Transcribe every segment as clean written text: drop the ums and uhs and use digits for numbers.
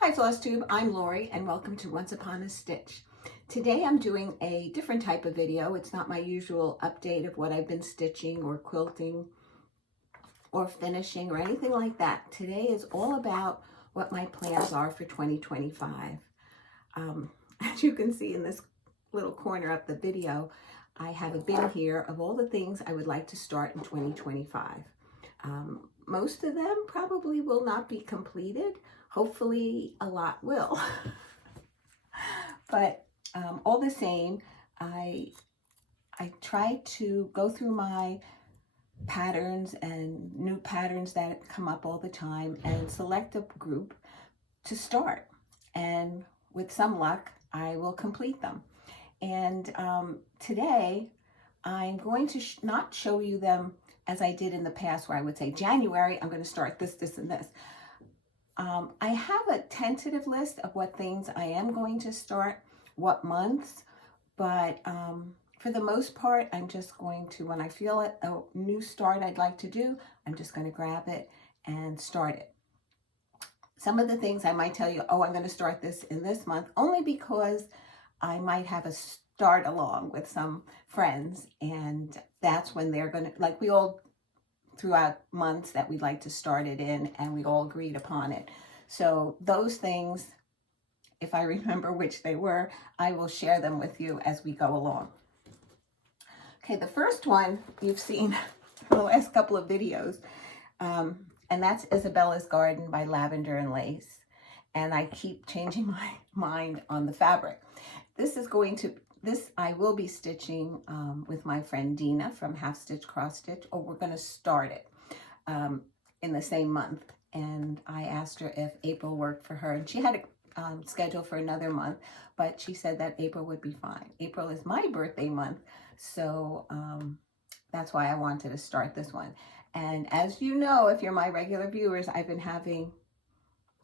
Hi Flosstube, I'm Lori and welcome to Once Upon a Stitch. Today I'm doing a different type of video. It's not my usual update of what I've been stitching or quilting or finishing or anything like that. Today is all about what my plans are for 2025. As you can see in this little corner of the video, I have a bin here of all the things I would like to start in 2025. Most of them probably will not be completed. Hopefully a lot will. But all the same, I try to go through my patterns and new patterns that come up all the time and select a group to start. And with some luck, I will complete them. And today, I'm going to not show you them as I did in the past, where I would say, January, I'm going to start this, this, and this. I have a tentative list of what things I am going to start, what months, but for the most part, I'm just going to, when I feel it, a new start I'd like to do, I'm just going to grab it and start it. Some of the things I might tell you, oh, I'm going to start this in this month, only because I might have a start along with some friends, and that's when they're going to, like we all throughout months that we'd like to start it in, and we all agreed upon it. So those things, if I remember which they were, I will share them with you as we go along. Okay, the first one you've seen in the last couple of videos, and that's Isabella's Garden by Lavender and Lace. And I keep changing my mind on the fabric. This I will be stitching with my friend Dena from Half Stitch Cross Stitch, or we're going to start it in the same month. And I asked her if April worked for her, and she had a schedule for another month, but she said that April would be fine. April is my birthday month, so that's why I wanted to start this one. And as you know, if you're my regular viewers, I've been having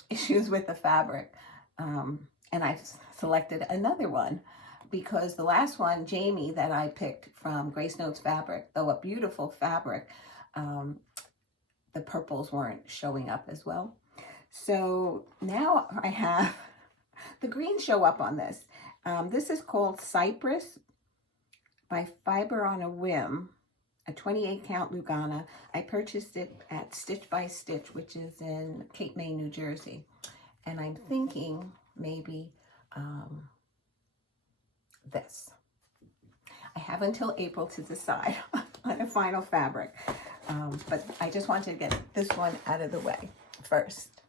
issues with the fabric, and I've selected another one, because the last one, Jamie, that I picked from Grace Notes Fabric, though a beautiful fabric, the purples weren't showing up as well. So now I have the greens show up on this. This is called Cypress by Fiber on a Whim, a 28 count Lugana. I purchased it at Stitch by Stitch, which is in Cape May, New Jersey. And I'm thinking maybe this. I have until April to decide on a final fabric, but I just wanted to get this one out of the way first.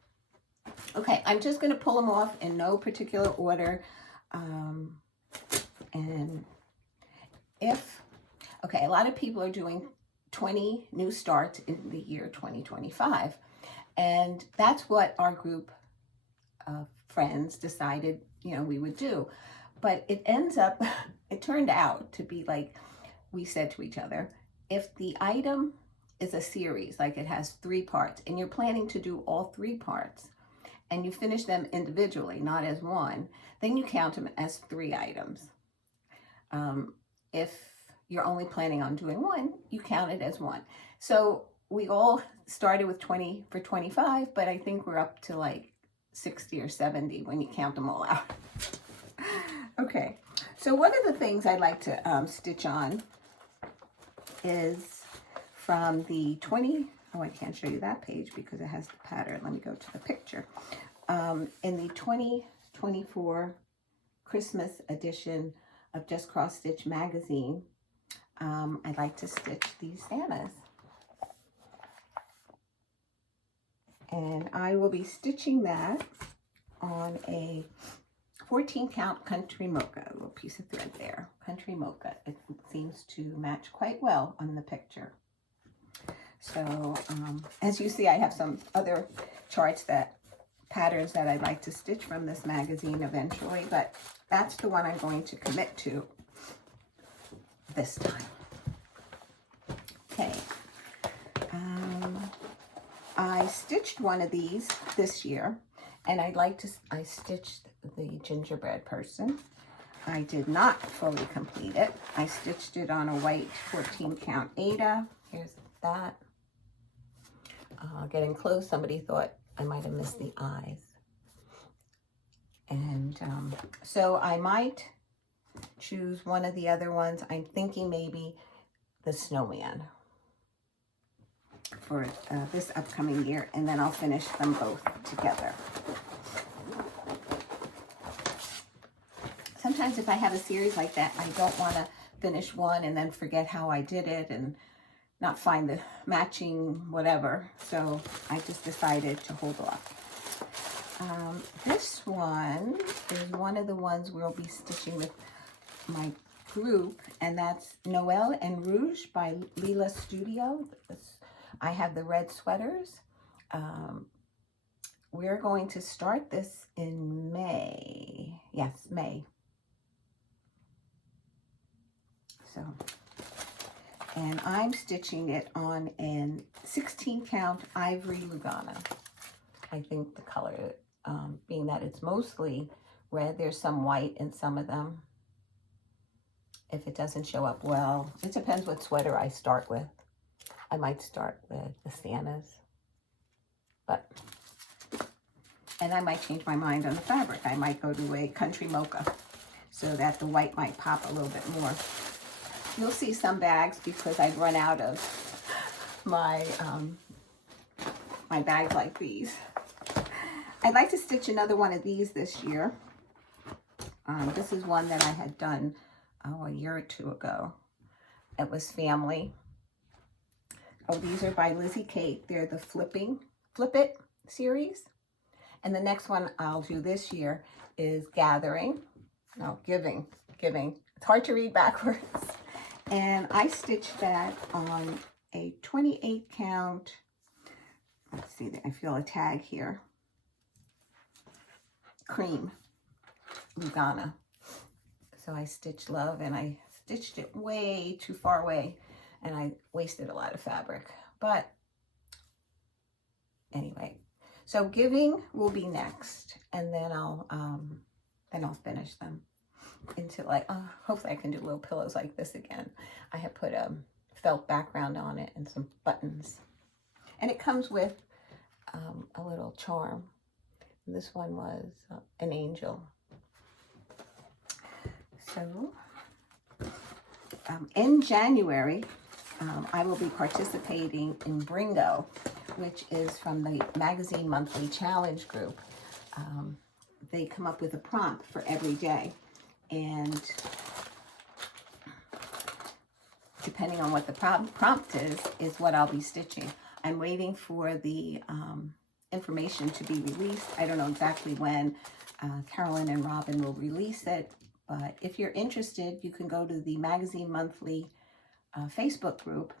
Okay, I'm just going to pull them off in no particular order, and okay, a lot of people are doing 20 new starts in the year 2025, and that's what our group of friends decided, we would do. But it turned out to be like we said to each other, if the item is a series, like it has 3 parts, and you're planning to do all 3 parts, and you finish them individually, not as one, then you count them as 3 items. If you're only planning on doing 1, you count it as 1. So we all started with 20 for 25, but I think we're up to like 60 or 70 when you count them all out. Okay, so one of the things I'd like to stitch on is from the I can't show you that page because it has the pattern. Let me go to the picture. In the 2024 Christmas edition of Just Cross Stitch magazine, I'd like to stitch these Denas. And I will be stitching that on a 14 count Country Mocha, a little piece of thread there. Country Mocha. It seems to match quite well on the picture. So as you see, I have some other patterns that I'd like to stitch from this magazine eventually, but that's the one I'm going to commit to this time. Okay. I stitched one of these this year, and I stitched the gingerbread person. I did not fully complete it. I stitched it on a white 14 count Aida. Here's that. Getting close, somebody thought I might have missed the eyes. And so I might choose one of the other ones. I'm thinking maybe the snowman for this upcoming year, and then I'll finish them both together. Sometimes if I have a series like that, I don't want to finish one and then forget how I did it and not find the matching whatever. So I just decided to hold off. This one is one of the ones we'll be stitching with my group, and that's Noel and Rouge by Leela Studio. I have the red sweaters. We're going to start this in May. Yes, May. So, and I'm stitching it on an 16 count ivory Lugana. I think the color, being that it's mostly red, there's some white in some of them. If it doesn't show up well, it depends what sweater I start with. I might start with the Santas, and I might change my mind on the fabric. I might go to a country mocha so that the white might pop a little bit more. You'll see some bags because I've run out of my my bags like these. I'd like to stitch another one of these this year. This is one that I had done a year or two ago. It was family. Oh, these are by Lizzie Kate. They're the Flip It series. And the next one I'll do this year is Giving. It's hard to read backwards. And I stitched that on a 28 count. Let's see, I feel a tag here. Cream Lugana. So I stitched Love, and I stitched it way too far away, and I wasted a lot of fabric. But anyway, so Giving will be next, and then I'll finish them into like, hopefully I can do little pillows like this again. I have put a felt background on it and some buttons, and it comes with a little charm. This one was an angel. So in January, I will be participating in Bringo, which is from the Magazine Monthly Challenge group. They come up with a prompt for every day, and depending on what the prompt is what I'll be stitching. I'm waiting for the information to be released. I don't know exactly when Carolyn and Robin will release it, but if you're interested, you can go to the Magazine Monthly Facebook group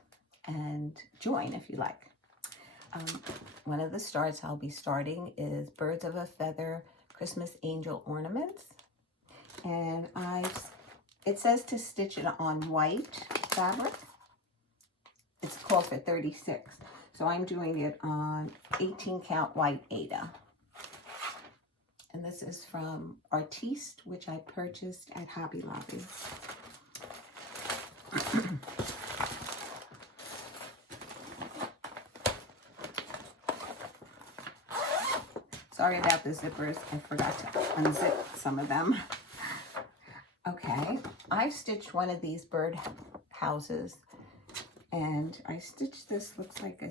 and join if you like. One of the starts I'll be starting is Birds of a Feather Christmas Angel Ornaments. And it says to stitch it on white fabric. It's called for 36. So I'm doing it on 18 count white Aida. And this is from Artiste, which I purchased at Hobby Lobby. Sorry about the zippers. I forgot to unzip some of them. Okay, I stitched one of these bird houses, and I stitched this, looks like a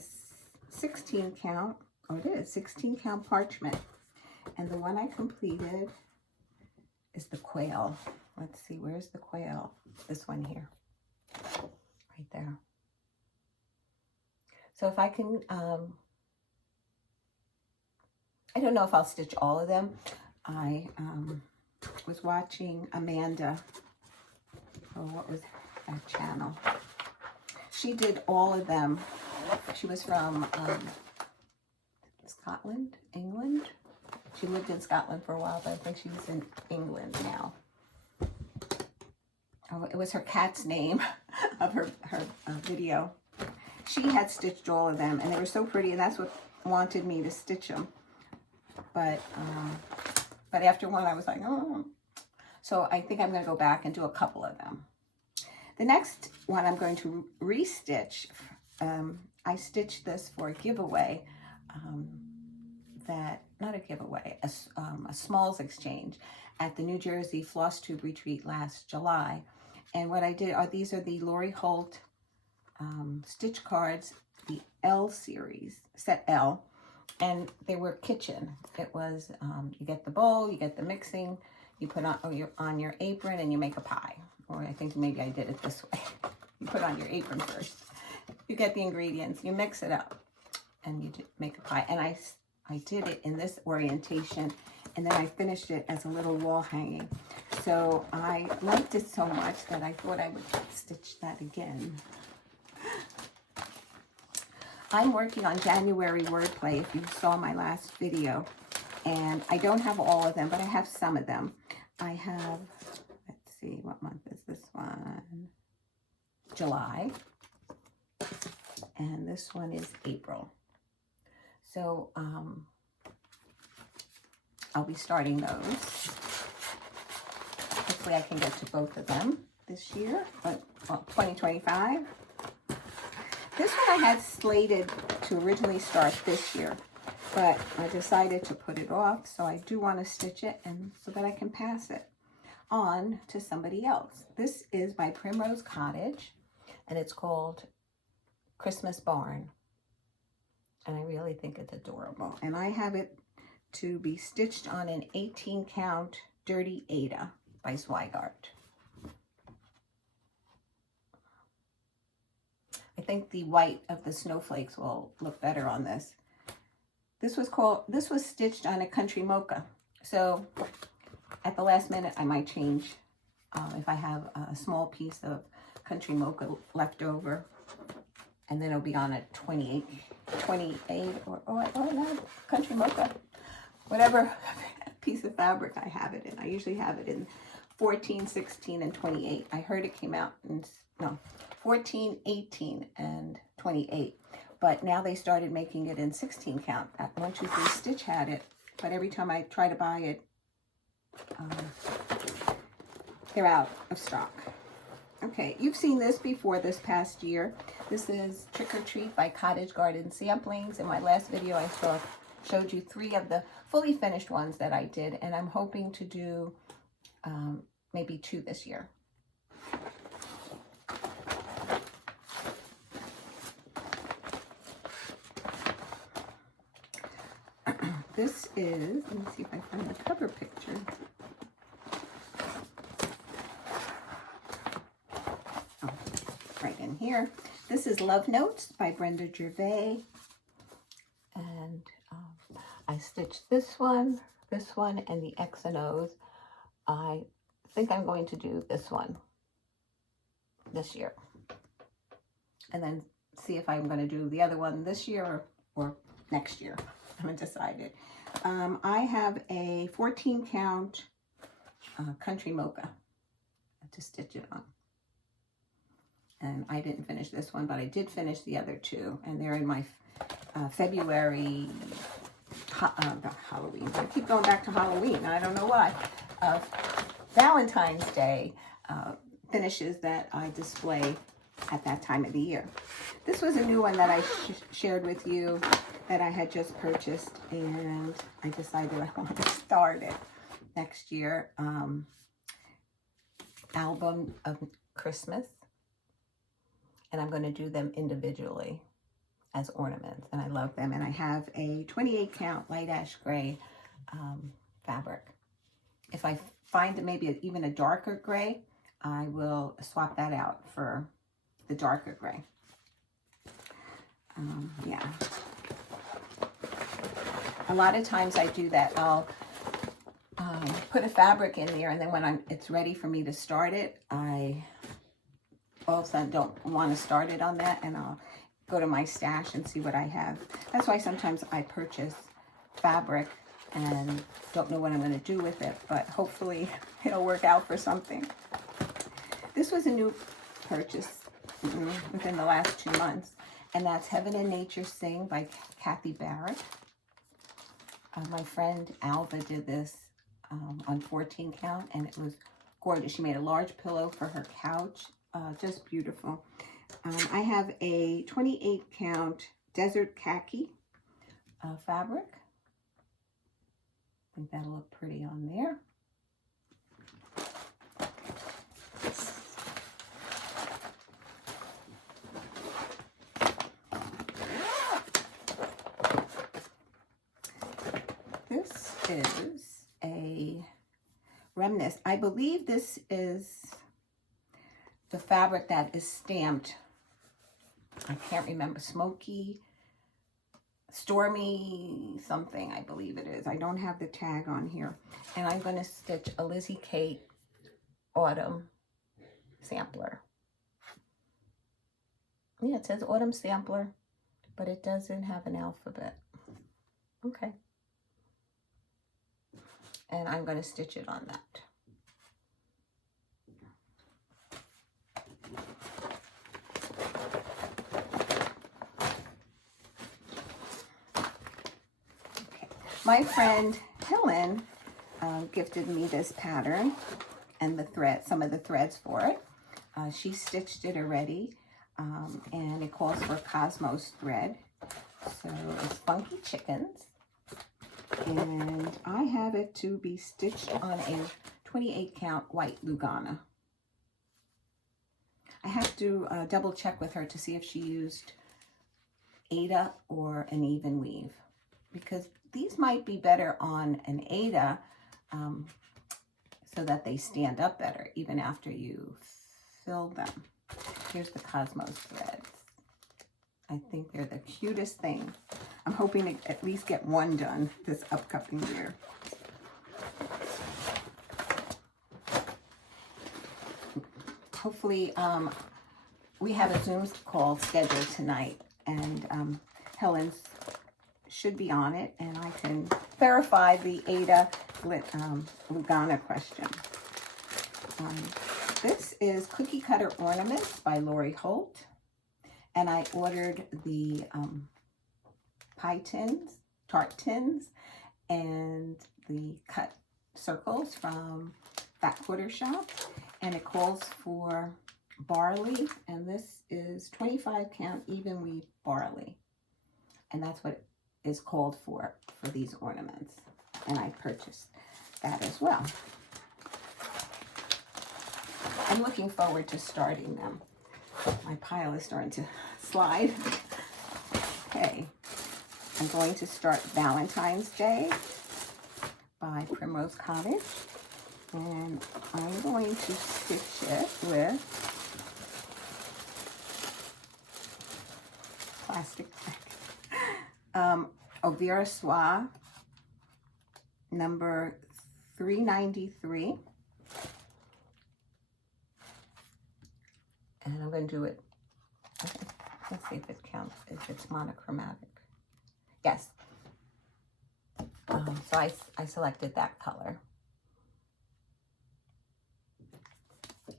16 count. Oh, it is 16 count parchment. And the one I completed is the quail. Let's see, where's the quail? This one here, right there. So if I can, I don't know if I'll stitch all of them. I was watching Amanda, what was that channel? She did all of them. She was from Scotland, England. She lived in Scotland for a while, but I think she's in England now. Oh, it was her cat's name of her video. She had stitched all of them, and they were so pretty, and that's what wanted me to stitch them. But after one, I was like, oh. So I think I'm going to go back and do a couple of them. The next one I'm going to restitch. I stitched this for a giveaway that not a giveaway, a smalls exchange at the New Jersey Flosstube retreat last July. And what I did are, these are the Lori Holt stitch cards, the L series, set L, and they were kitchen. It was, you get the bowl, you get the mixing, you put on your apron and you make a pie. Or I think maybe I did it this way. You put on your apron first. You get the ingredients, you mix it up, and you make a pie. And I did it in this orientation, and then I finished it as a little wall hanging. So I liked it so much that I thought I would stitch that again. I'm working on January wordplay, if you saw my last video, and I don't have all of them, but I have some of them. I have, let's see, what month is this one? July, and this one is April. So I'll be starting those. Hopefully I can get to both of them this year, but 2025. This one I had slated to originally start this year, but I decided to put it off, so I do want to stitch it, and so that I can pass it on to somebody else. This is by Primrose Cottage, and it's called Christmas Barn, and I really think it's adorable. And I have it to be stitched on an 18 count Dirty Ada by Zweigart. I think the white of the snowflakes will look better on this. This was stitched on a Country Mocha. So at the last minute, I might change if I have a small piece of Country Mocha left over, and then it'll be on a 28 or no, Country Mocha, whatever piece of fabric I have it in. I usually have it in 14, 16, and 28. I heard it came out in, no, 14, 18, and 28. But now they started making it in 16 count. 1, 2, 3 Stitch had it, but every time I try to buy it, they're out of stock. Okay, you've seen this before this past year. This is Trick or Treat by Cottage Garden Samplings. In my last video, I showed you 3 of the fully finished ones that I did, and I'm hoping to do maybe 2 this year. This is, let me see if I find the cover picture. Oh, right in here. This is Love Notes by Brenda Gervais. And I stitched this one, and the X and O's. I think I'm going to do this one this year. And then see if I'm going to do the other one this year or next year. I haven't decided. I have a 14 count Country Mocha to stitch it on. And I didn't finish this one, but I did finish the other 2. And they're in my February, Halloween. I keep going back to Halloween. I don't know why. Valentine's Day finishes that I display at that time of the year. This was a new one that I shared with you that I had just purchased, and I decided I want to start it next year. Album of Christmas, and I'm going to do them individually as ornaments, and I love them. And I have a 28 count light ash gray fabric. If I find maybe even a darker gray, I will swap that out for the darker gray. Yeah. A lot of times I do that. I'll put a fabric in there, and then when it's ready for me to start it, I all of a sudden don't want to start it on that, and I'll go to my stash and see what I have. That's why sometimes I purchase fabric and don't know what I'm going to do with it, but hopefully it'll work out for something. This was a new purchase within the last 2 months, and that's Heaven and Nature Sing by Kathy Barrett. My friend Alva did this on 14 count, and it was gorgeous. She made a large pillow for her couch, just beautiful. I have a 28 count Desert Khaki fabric, think that'll look pretty on there. This is a remnant. I believe this is the fabric that is stamped. I can't remember, smoky, stormy something, I believe it is. I don't have the tag on here. And I'm going to stitch a Lizzie Kate Autumn sampler. Yeah, it says Autumn sampler, but it doesn't have an alphabet. Okay. And I'm going to stitch it on that. My friend Helen gifted me this pattern and the thread, some of the threads for it. She stitched it already, and it calls for Cosmos thread. So it's Funky Chickens, and I have it to be stitched on a 28 count white Lugana. I have to double check with her to see if she used Aida or an even weave, because these might be better on an Aida, so that they stand up better even after you fill them. Here's the Cosmos threads. I think they're the cutest thing. I'm hoping to at least get one done this upcoming year. Hopefully, we have a Zoom call scheduled tonight, and Helen's should be on it, and I can verify the Aida Lugana question. This is Cookie Cutter Ornaments by Lori Holt, and I ordered the pie tins, tart tins, and the cut circles from Fat Quarter Shop, and it calls for barley, and this is 25 count even weave barley, and that's what it is called for these ornaments, and I purchased that as well. I'm looking forward to starting them. My pile is starting to slide. Okay, I'm going to start Valentine's Day by Primrose Cottage, and I'm going to stitch it with plastic Overa Soie number 393, and I'm going to do it. Okay, let's see if it counts, if it's monochromatic. Yes. So I selected that color,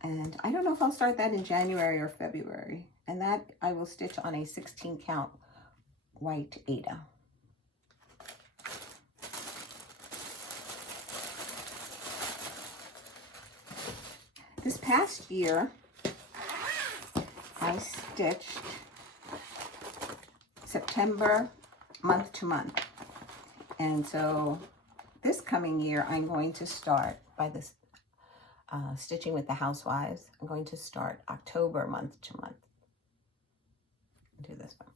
and I don't know if I'll start that in January or February, and that I will stitch on a 16 count white Aida. This past year, I stitched September month to month. And so this coming year, I'm going to start by this stitching with the housewives. I'm going to start October month to month. Do this one.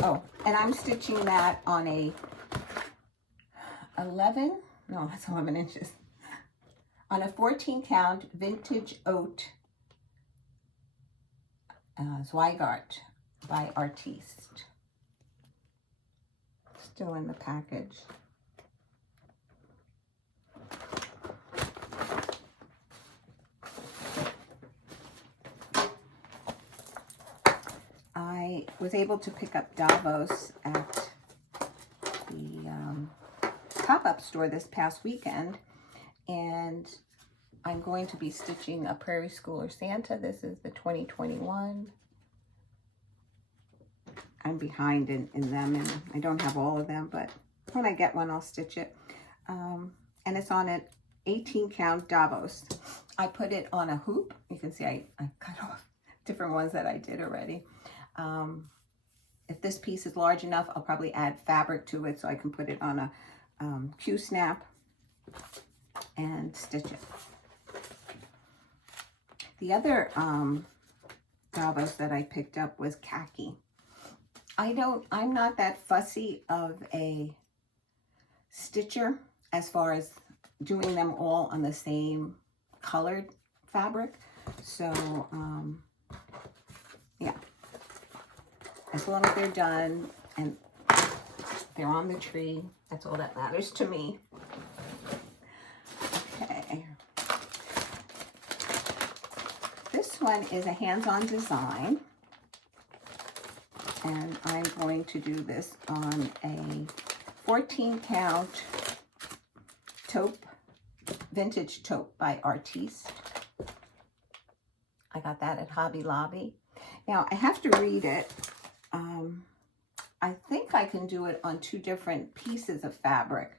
Oh, and I'm stitching that on a 11 inches. On a 14 count vintage oat Zweigart by Artiste. Still in the package. I was able to pick up Davos at the pop-up store this past weekend, and I'm going to be stitching a Prairie Schooler Santa. This is the 2021. I'm behind in them, and I don't have all of them, but when I get one, I'll stitch it. And it's on an 18 count Davos. I put it on a hoop. You can see I cut off different ones that I did already. if this piece is large enough, I'll probably add fabric to it so I can put it on a Q-snap and stitch it. The other galvos that I picked up was khaki. I'm not that fussy of a stitcher as far as doing them all on the same colored fabric. So, yeah, as long as they're done and they're on the tree, that's all that matters to me. Okay. This one is a hands-on design, and I'm going to do this on a 14 count taupe, vintage taupe by Artiste. I got that at Hobby Lobby. Now I have to read it. I think I can do it on 2 different pieces of fabric.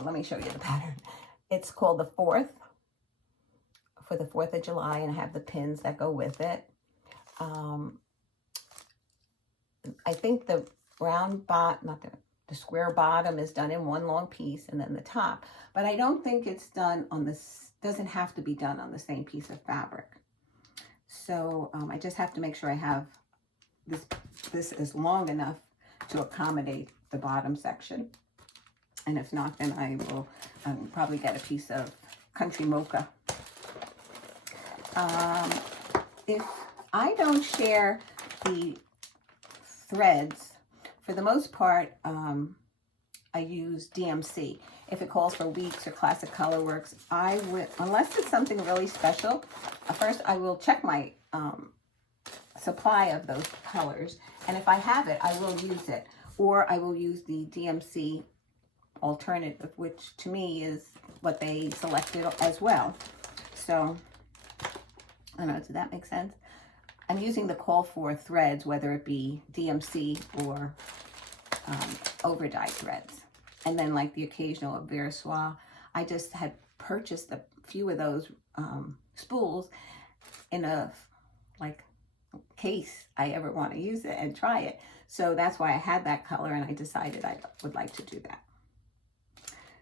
Let me show you the pattern. It's called the 4th, for the 4th of July, and I have the pins that go with it. I think the round bottom, not the square bottom is done in one long piece, and then the top. But I don't think it's done on this, doesn't have to be done on the same piece of fabric. So I just have to make sure I have this is long enough to accommodate the bottom section. And if not, then I will probably get a piece of country mocha. If I don't share the threads, for the most part, I use DMC. If it calls for weeks or classic colorworks, I would, unless it's something really special, first I will check my supply of those colors, and if I have it, I will use it, or I will use the DMC alternative, which to me is what they selected as well. So I don't know, does that make sense? I'm using the call for threads, whether it be DMC or over dye threads, and then like the occasional Versoix. I just had purchased a few of those spools in a case I ever want to use it and try it. So that's why I had that color, and I decided I would like to do that.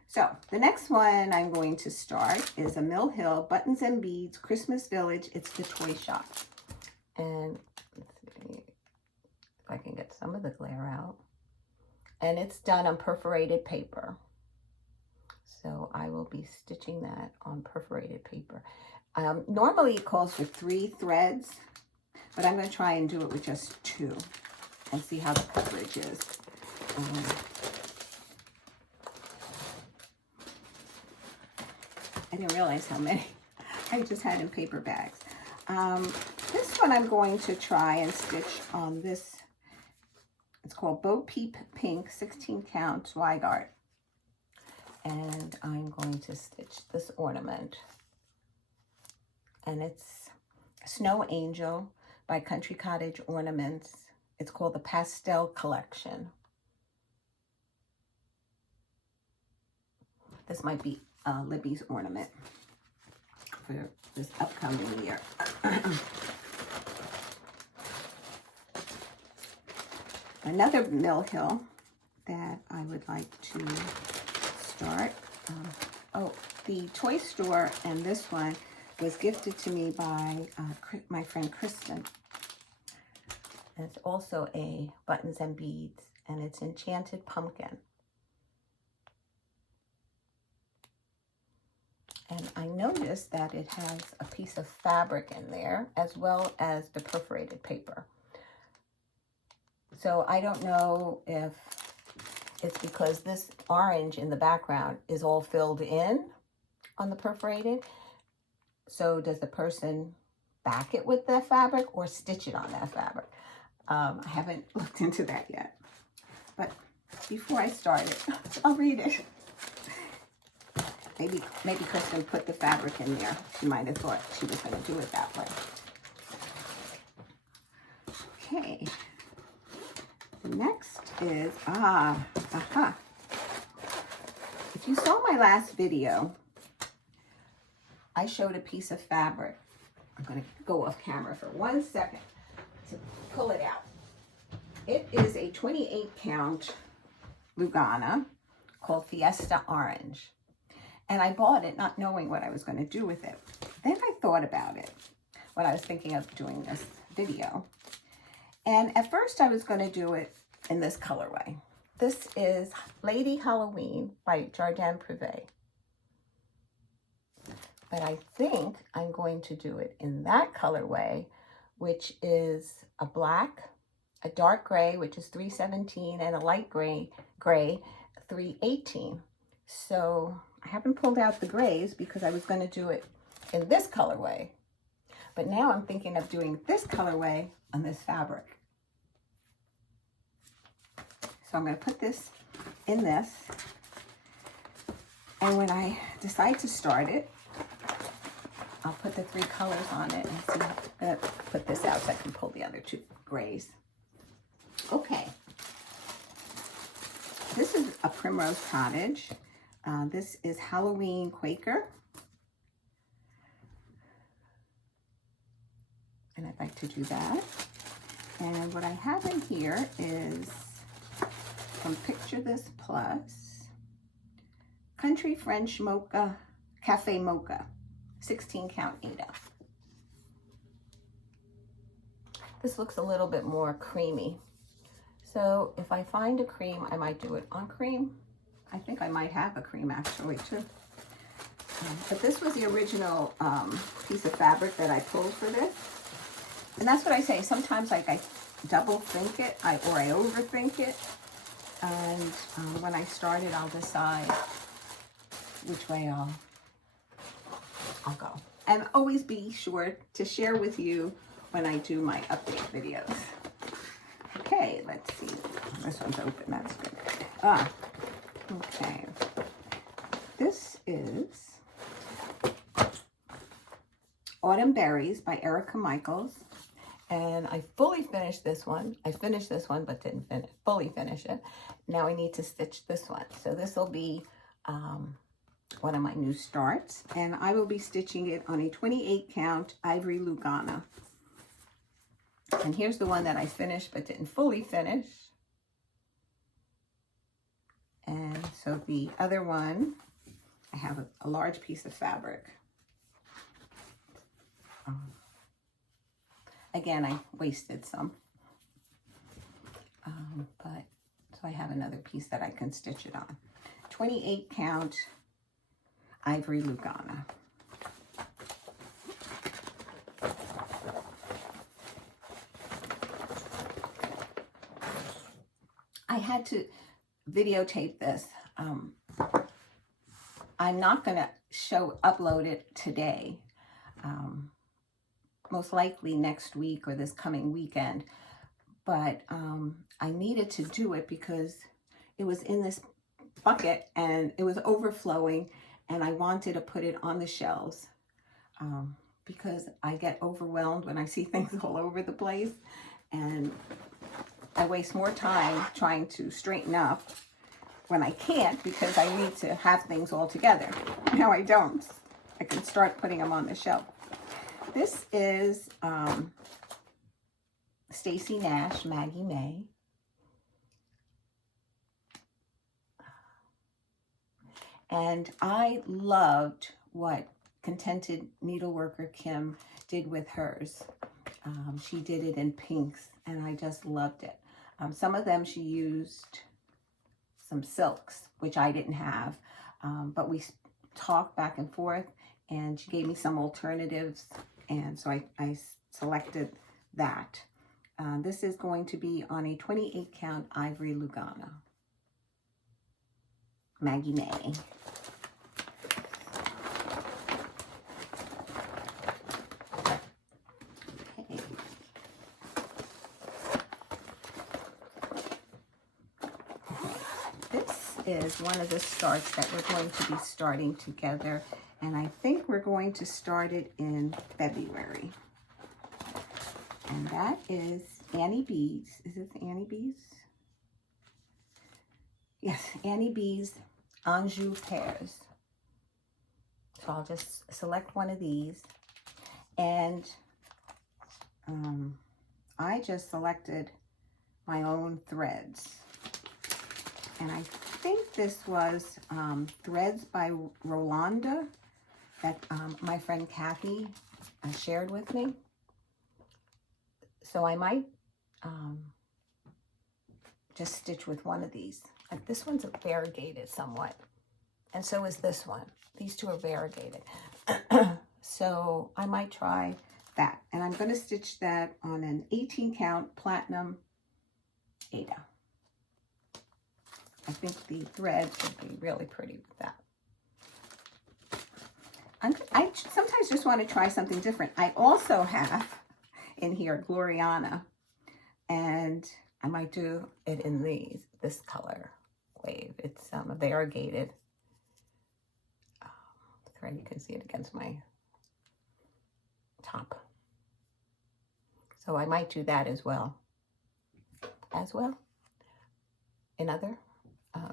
So the next one I'm going to start is a Mill Hill Buttons and Beads Christmas Village. It's the toy shop. And let's see if I can get some of the glare out. And it's done on perforated paper. So I will be stitching that on perforated paper. Normally it calls for 3 threads, but I'm going to try and do it with just 2 and see how the coverage is. I didn't realize how many I just had in paper bags. This one I'm going to try and stitch on this. It's called Bo Peep Pink 16 count Zweigart. And I'm going to stitch this ornament. And it's Snow Angel by Country Cottage Ornaments. It's called the Pastel Collection. This might be Libby's ornament for this upcoming year. Another Mill Hill that I would like to start. The toy store, and this one was gifted to me by my friend Kristen. And it's also a Buttons and Beads, and it's Enchanted Pumpkin. And I noticed that it has a piece of fabric in there, as well as the perforated paper. So I don't know if it's because this orange in the background is all filled in on the perforated. So does the person back it with that fabric or stitch it on that fabric? I haven't looked into that yet. But before I start it, I'll read it. Maybe Kristen put the fabric in there. She might have thought she was going to do it that way. Okay. The next is, If you saw my last video, I showed a piece of fabric. I'm going to go off camera for 1 second to pull it out. It is a 28 count Lugana called Fiesta Orange. And I bought it not knowing what I was going to do with it. Then I thought about it when I was thinking of doing this video. And at first I was going to do it in this colorway. This is Lady Halloween by Jardin Prairie. But I think I'm going to do it in that colorway, which is a black, a dark gray, which is 317, and a light gray, 318. So I haven't pulled out the grays because I was going to do it in this colorway. But now I'm thinking of doing this colorway on this fabric. So I'm going to put this in this. And when I decide to start it, I'll put the 3 colors on it and see. I'm going to put this out so I can pull the other 2 grays. Okay. This is a Primrose Cottage. This is Halloween Quaker. And I'd like to do that. And what I have in here is from Picture This Plus, Country French Mocha, Cafe Mocha, 16 count Ada. This looks a little bit more creamy. So if I find a cream, I might do it on cream. I think I might have a cream actually too. But this was the original piece of fabric that I pulled for this. And that's what I say. Sometimes like I double think it or I overthink it. And when I start it, I'll decide which way I'll go. And always be sure to share with you when I do my update videos. Okay, let's see. This one's open, that's good. Okay. This is Autumn Berries by Erica Michaels. And I fully finished this one. I finished this one, but didn't fully finish it. Now I need to stitch this one. So this will be one of my new starts. And I will be stitching it on a 28 count Ivory Lugana. And here's the one that I finished, but didn't fully finish. And so the other one, I have a large piece of fabric. Again, I wasted some, but so I have another piece that I can stitch it on. 28 count Ivory Lugana. I had to videotape this. I'm not going to upload it today. Most likely next week or this coming weekend. But I needed to do it because it was in this bucket and it was overflowing and I wanted to put it on the shelves because I get overwhelmed when I see things all over the place and I waste more time trying to straighten up when I can't because I need to have things all together. Now I don't. I can start putting them on the shelf. This is Stacy Nash, Maggie May. And I loved what Contented Needleworker Kim did with hers. She did it in pinks, and I just loved it. Some of them she used some silks, which I didn't have, but we talked back and forth, and she gave me some alternatives, and so I selected that. This is going to be on a 28 count Ivory Lugana. Maggie May. Okay. This is one of the starts that we're going to be starting together, and I think we're going to start it in February. And that is Annie B's. Is it the Annie B's? Yes, Annie B's Anjou Pears. So I'll just select one of these. And I just selected my own threads. And I think this was Threads by Rolanda that my friend Kathy shared with me. So I might just stitch with one of these. This one's variegated somewhat, and so is this one. These two are variegated. So I might try that. And I'm going to stitch that on an 18 count platinum Aida. I think the thread would be really pretty with that. I sometimes just want to try something different. I also have in here Gloriana, and I might do it in this color wave. It's a variegated thread. You can see it against my top. So I might do that as well.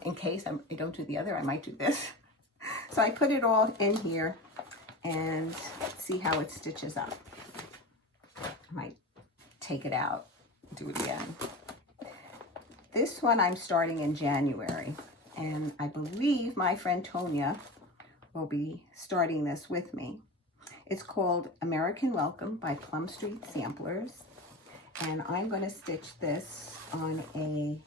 In case I don't do the other, I might do this. So I put it all in here and see how it stitches up. I might take it out, do it again. This one I'm starting in January, and I believe my friend Tonya will be starting this with me. It's called American Welcome by Plum Street Samplers, and I'm going to stitch this on a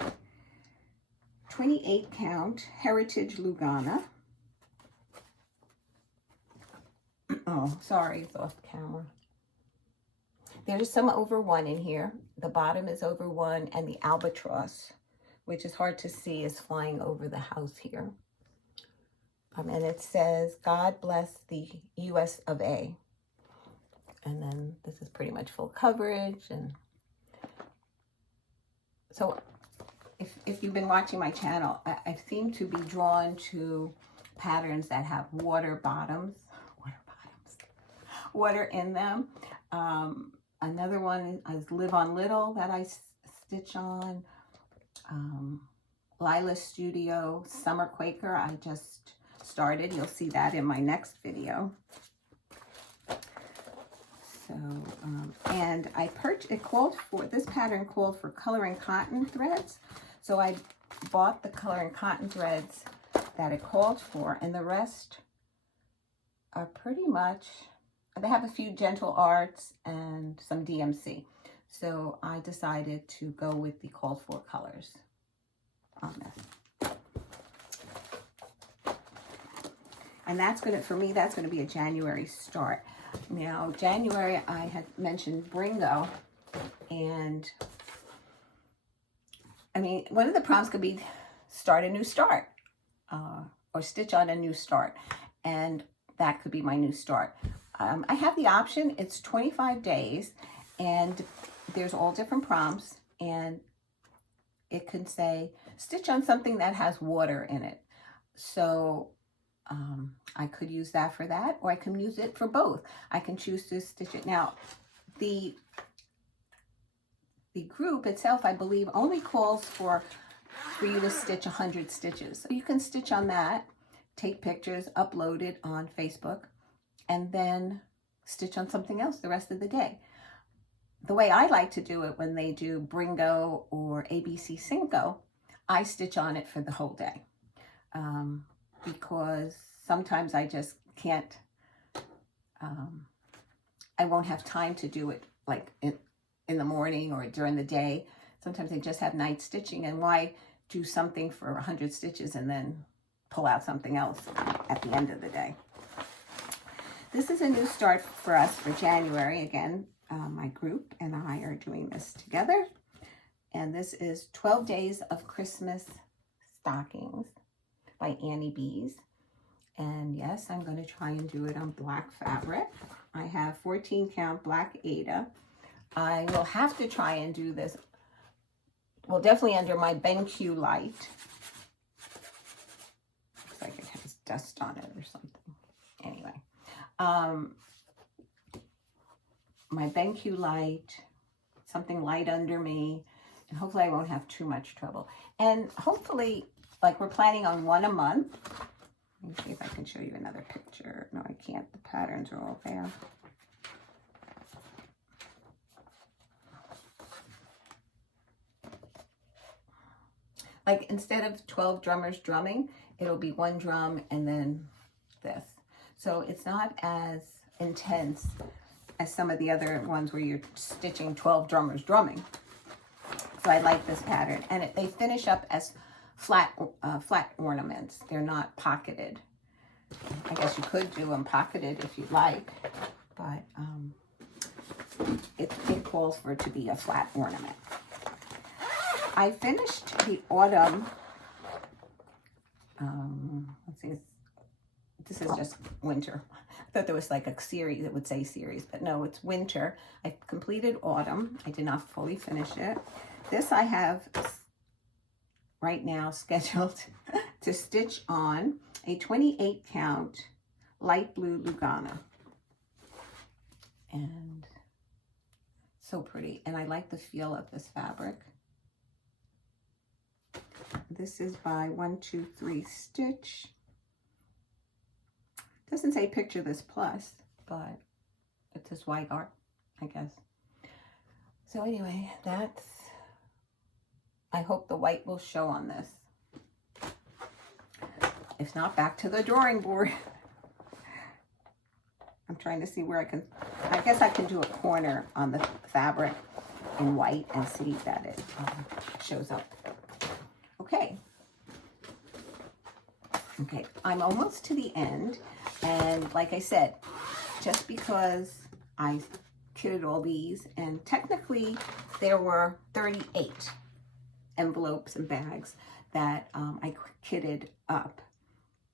28 count Heritage Lugana. Oh, sorry, it's off camera. There's some over 1 in here. The bottom is over 1, and the albatross, which is hard to see, is flying over the house here. And it says, God bless the US of A. And then this is pretty much full coverage. And so if you've been watching my channel, I seem to be drawn to patterns that have water in them. Another one is Live on Little that I stitch on. Lila Studio Summer Quaker, I just started. You'll see that in my next video. So, and I this pattern called for color and cotton threads. So I bought the color and cotton threads that it called for, and the rest are pretty much, they have a few Gentle Arts and some DMC. So I decided to go with the called for colors on this. And that's going to, for me, that's going to be a January start. Now, January, I had mentioned Bringo, and I mean, one of the prompts could be start a new start, or stitch on a new start, and that could be my new start. I have the option, it's 25 days, and there's all different prompts, and it can say, stitch on something that has water in it. So I could use that for that, or I can use it for both. I can choose to stitch it. Now, the group itself, I believe, only calls for you to stitch 100 stitches. So you can stitch on that, take pictures, upload it on Facebook, and then stitch on something else the rest of the day. The way I like to do it when they do Bringo or ABC Cinco, I stitch on it for the whole day. Because sometimes I just can't, I won't have time to do it like in the morning or during the day. Sometimes I just have night stitching, and why do something for 100 stitches and then pull out something else at the end of the day. This is a new start for us for January. Again, my group and I are doing this together. And this is 12 Days of Christmas Stockings by Annie Bees. And yes, I'm going to try and do it on black fabric. I have 14 count black Aida. I will have to try and do this, well, definitely under my BenQ light. Looks like it has dust on it or something. Anyway, my BenQ light, something light under me, and hopefully I won't have too much trouble. And hopefully, like, we're planning on 1 a month. Let me see if I can show you another picture. No, I can't. The patterns are all there. like instead of 12 drummers drumming, it'll be one drum and then this. So it's not as intense as some of the other ones where you're stitching 12 drummers drumming. So I like this pattern, and they finish up as flat ornaments. They're not pocketed. I guess you could do them pocketed if you'd like, but it calls for it to be a flat ornament. I finished the autumn, let's see, this is just winter. I thought there was like a series, it would say series, but no, it's winter. I completed autumn. I did not fully finish it. This I have right now scheduled to stitch on a 28 count light blue Lugana. And so pretty. And I like the feel of this fabric. This is by 123 Stitch. Doesn't say picture this plus, but it says white art, I guess. So anyway, that's, I hope the white will show on this. If not, back to the drawing board. I'm trying to see where I guess I can do a corner on the fabric in white and see that it shows up. Okay. Okay, I'm almost to the end, and like I said, just because I kitted all these, and technically there were 38 envelopes and bags that I kitted up.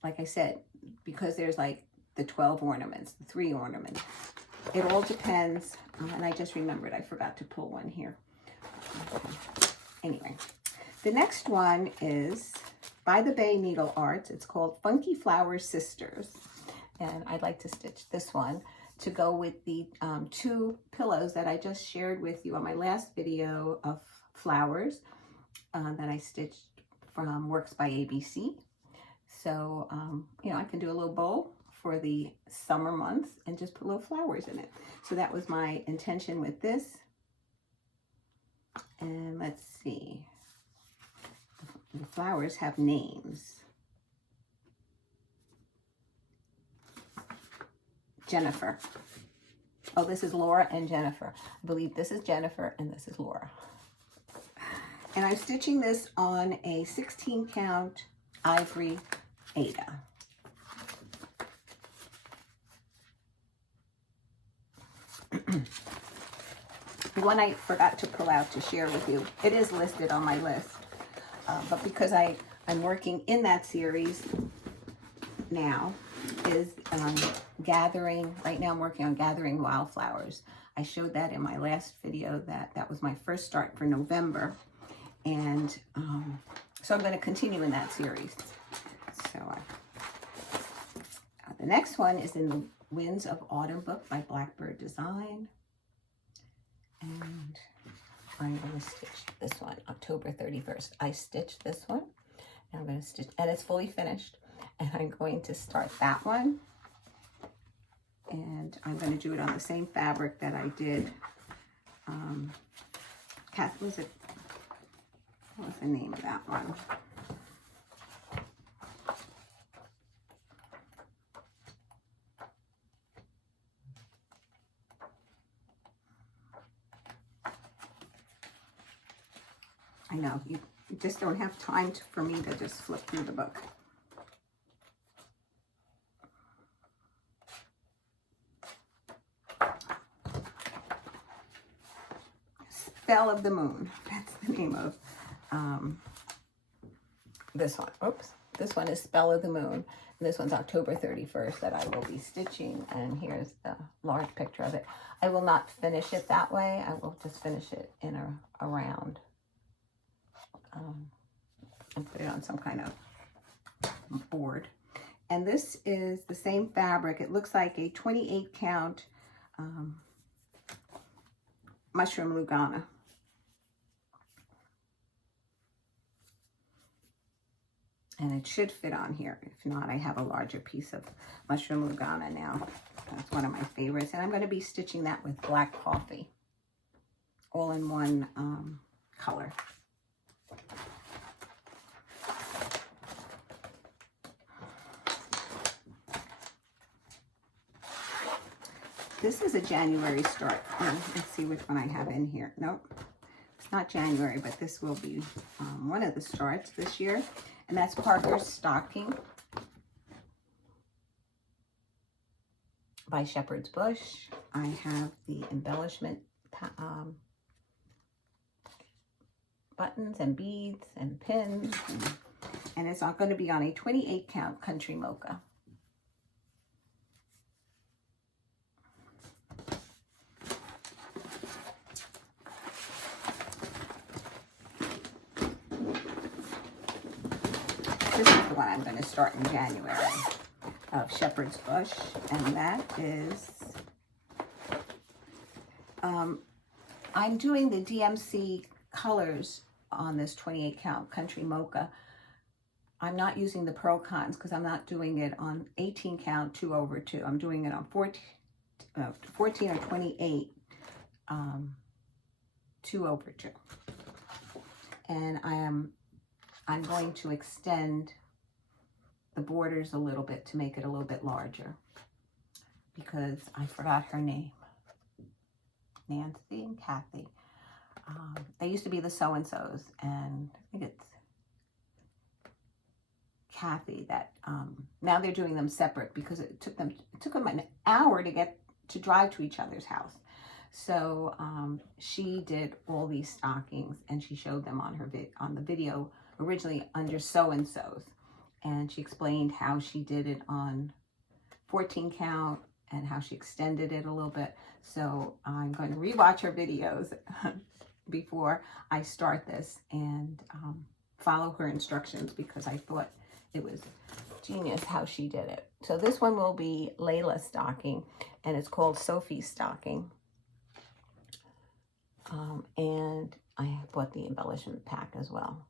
Like I said, because there's like the 12 ornaments, the 3 ornaments. It all depends, and I just remembered I forgot to pull one here. Anyway, the next one is by the Bay Needle Arts. It's called Funky Flower Sisters, and I'd like to stitch this one to go with the 2 pillows that I just shared with you on my last video of flowers that I stitched from Works by ABC. So, you know, I can do a little bowl for the summer months and just put little flowers in it. So that was my intention with this. And let's see. The flowers have names. Jennifer. Oh, this is Laura and Jennifer. I believe this is Jennifer and this is Laura. And I'm stitching this on a 16 count ivory Ada. The one I forgot to pull out to share with you, it is listed on my list, but because I'm working in that series now, is gathering, right now I'm working on gathering wildflowers. I showed that in my last video, that was my first start for November, and so I'm going to continue in that series. So the next one is in the Winds of Autumn book by Blackbird Design. And I'm going to stitch this one, October 31st. I stitched this one. And I'm going to stitch, and it's fully finished. And I'm going to start that one. And I'm going to do it on the same fabric that I did. What was the name of that one? I know, you just don't have time for me to just flip through the book. Spell of the Moon, that's the name of this one. Oops, this one is Spell of the Moon. And this one's October 31st that I will be stitching, and here's the large picture of it. I will not finish it that way. I will just finish it in a round. And put it on some kind of board. And this is the same fabric. It looks like a 28 count mushroom Lugana. And it should fit on here. If not, I have a larger piece of mushroom Lugana now. That's one of my favorites. And I'm going to be stitching that with black coffee. All in one color. This is a January start. Let's see which one I have in here. Nope, it's not January, but this will be one of the starts this year. And that's Parker's Stocking by Shepherd's Bush. I have the embellishment buttons and beads and pins. And it's not going to be on a 28 count country mocha. This is the one I'm going to start in January of Shepherd's Bush, and that is, I'm doing the DMC colors on this 28 count country mocha. I'm not using the Pearl Cottons because I'm not doing it on 18 count 2/2. I'm doing it on 14 or 28 2/2. And I'm going to extend the borders a little bit to make it a little bit larger because I forgot her name. Nancy and Kathy. They used to be the so-and-sos, and I think it's Kathy that now they're doing them separate because it took them an hour to drive to each other's house. So she did all these stockings, and she showed them on the video originally under so-and-sos, and she explained how she did it on 14 count and how she extended it a little bit. So I'm going to rewatch her videos before I start this and follow her instructions because I thought it was genius how she did it. So this one will be Layla's stocking, and it's called Sophie's stocking. And I bought the embellishment pack as well.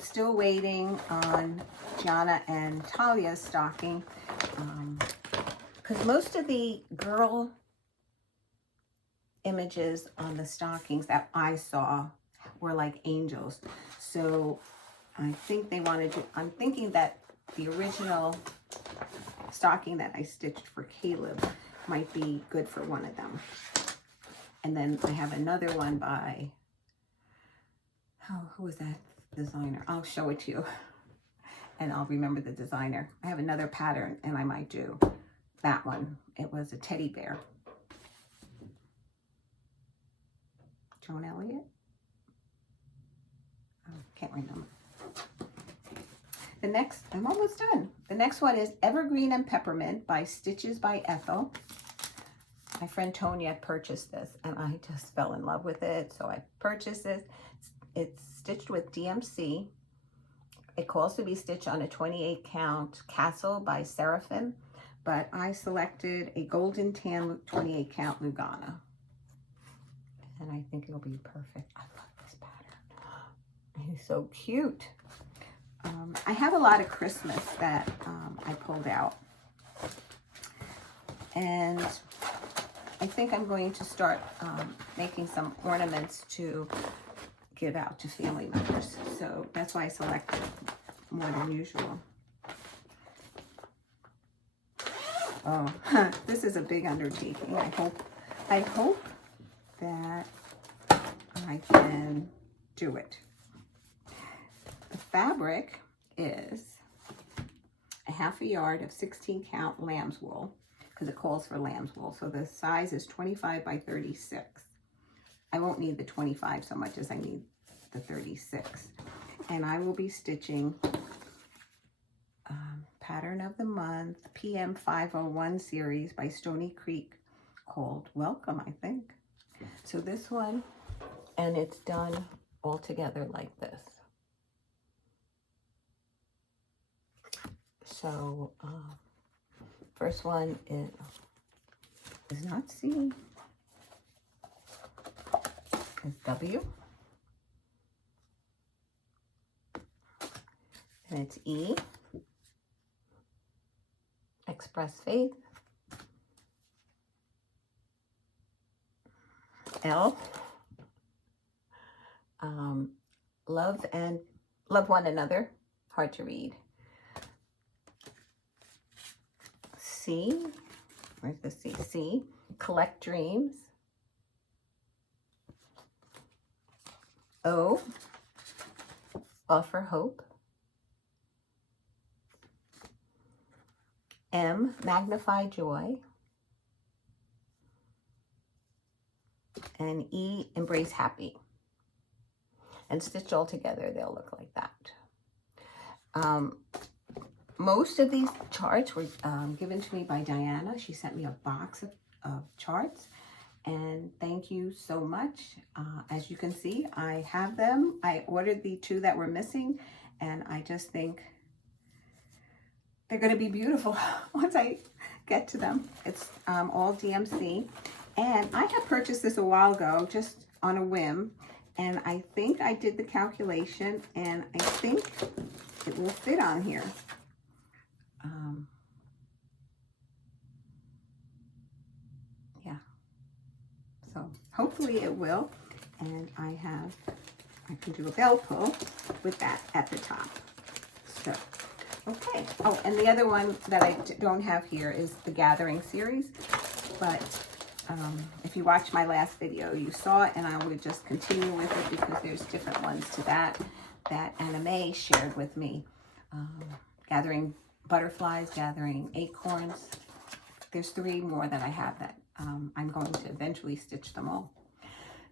Still waiting on Gianna and Talia's stocking because most of the girl images on the stockings that I saw were like angels. So I think they wanted to, I'm thinking that the original stocking that I stitched for Caleb might be good for one of them. And then I have another one by, who was that designer? I'll show it to you and I'll remember the designer. I have another pattern and I might do that one. It was a teddy bear. Joan Elliott? I can't remember. The next, I'm almost done. The next one is Evergreen and Peppermint by Stitches by Ethel. My friend Tonya purchased this and I just fell in love with it. So I purchased this. It's stitched with DMC. It calls to be stitched on a 28 count Castle by Seraphim, but I selected a golden tan 28 count Lugana. And I think it'll be perfect. I love this pattern. He's so cute. I have a lot of Christmas that I pulled out. And I think I'm going to start making some ornaments to give out to family members. So that's why I selected more than usual. Oh, this is a big undertaking. I hope that I can do it. The fabric is a 1/2 yard of 16 count lamb's wool because it calls for lamb's wool. So the size is 25 by 36. I won't need the 25 so much as I need the 36. And I will be stitching Pattern of the Month PM 501 series by Stony Creek called Welcome, I think. So this one, and it's done all together like this. So first one is not C, it's W, and it's E, Express Faith, L, Love One Another, hard to read. C, where's the C? C, collect dreams. O, offer hope. M, magnify joy. And E, embrace happy. And stitched all together, they'll look like that. Most of these charts were given to me by Diana. She sent me a box of charts. And thank you so much. As you can see, I have them. I ordered the 2 that were missing, and I just think they're going to be beautiful once I get to them. It's all DMC. And I had purchased this a while ago, just on a whim. And I think I did the calculation, and I think it will fit on here. Yeah. So hopefully it will. And I can do a belt pull with that at the top. So, okay. Oh, and the other one that I don't have here is the Gathering series. But if you watched my last video, you saw it, and I would just continue with it because there's different ones to that Anime shared with me. Gathering butterflies, gathering acorns. There's 3 more that I have that I'm going to eventually stitch them all.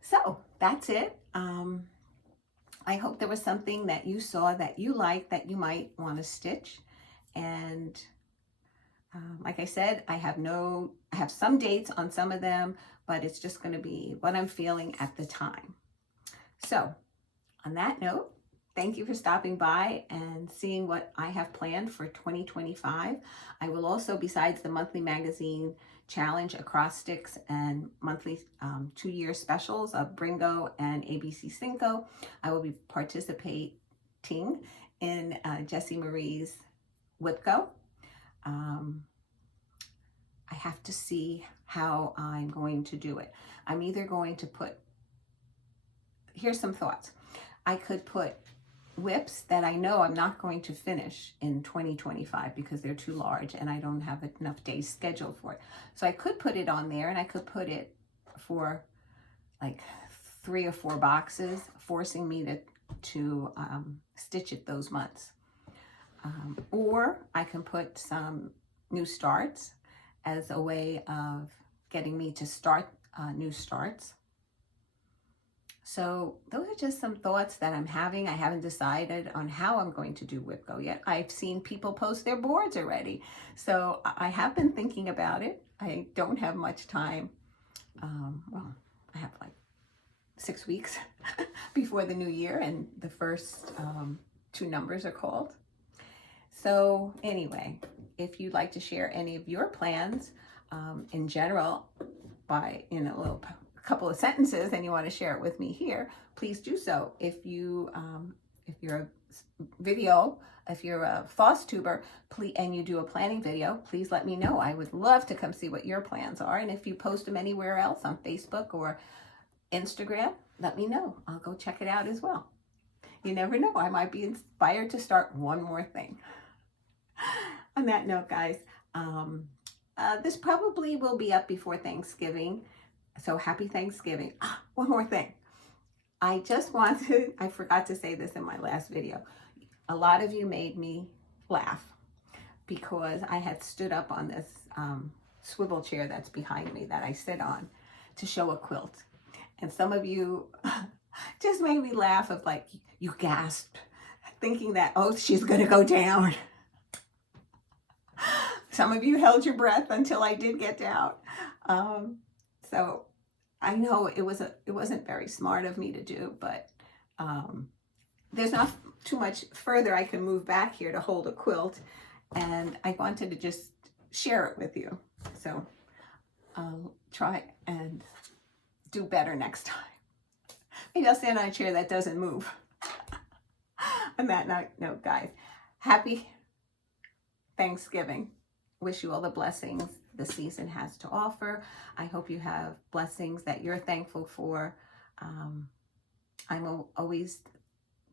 So that's it. I hope there was something that you saw that you liked that you might want to stitch. And like I said, I have some dates on some of them, but it's just going to be what I'm feeling at the time. So on that note, thank you for stopping by and seeing what I have planned for 2025. I will also, besides the monthly magazine challenge across sticks and monthly 2-year specials of Bringo and ABC Cinco, I will be participating in Jessie Marie's WIPCO. I have to see how I'm going to do it. I'm either going to here's some thoughts. I could put whips that I know I'm not going to finish in 2025 because they're too large and I don't have enough days scheduled for it. So I could put it on there, and I could put it for like 3 or 4 boxes, forcing me to stitch it those months. Or I can put some new starts as a way of getting me to start new starts. So those are just some thoughts that I'm having. I haven't decided on how I'm going to do WIPCO yet. I've seen people post their boards already. So I have been thinking about it. I don't have much time. Well, I have like 6 weeks before the new year, and the first 2 numbers are called. So anyway, if you'd like to share any of your plans in general by a couple of sentences, and you want to share it with me here, please do so. If you're a Flosstuber, and you do a planning video, please let me know. I would love to come see what your plans are. And if you post them anywhere else on Facebook or Instagram, let me know. I'll go check it out as well. You never know, I might be inspired to start one more thing. On that note, guys, this probably will be up before Thanksgiving. So happy Thanksgiving. One more thing. I forgot to say this in my last video. A lot of you made me laugh because I had stood up on this swivel chair that's behind me that I sit on to show a quilt. And some of you just made me laugh of like, you gasped, thinking that, oh, she's going to go down. Some of you held your breath until I did get down. So I know it wasn't very smart of me to do, but there's not too much further I can move back here to hold a quilt, and I wanted to just share it with you. So I'll try and do better next time. Maybe I'll stand on a chair that doesn't move. On that note, guys, happy Thanksgiving. Wish you all the blessings the season has to offer. I hope you have blessings that you're thankful for. I'm always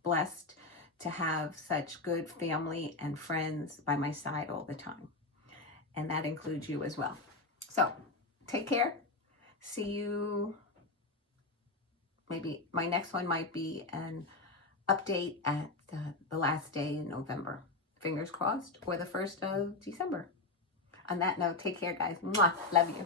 blessed to have such good family and friends by my side all the time. and that includes you as well. So take care. See you. Maybe my next one might be an update at the last day in November. Fingers crossed, or the 1st of December. On that note, take care, guys. Mwah. Love you.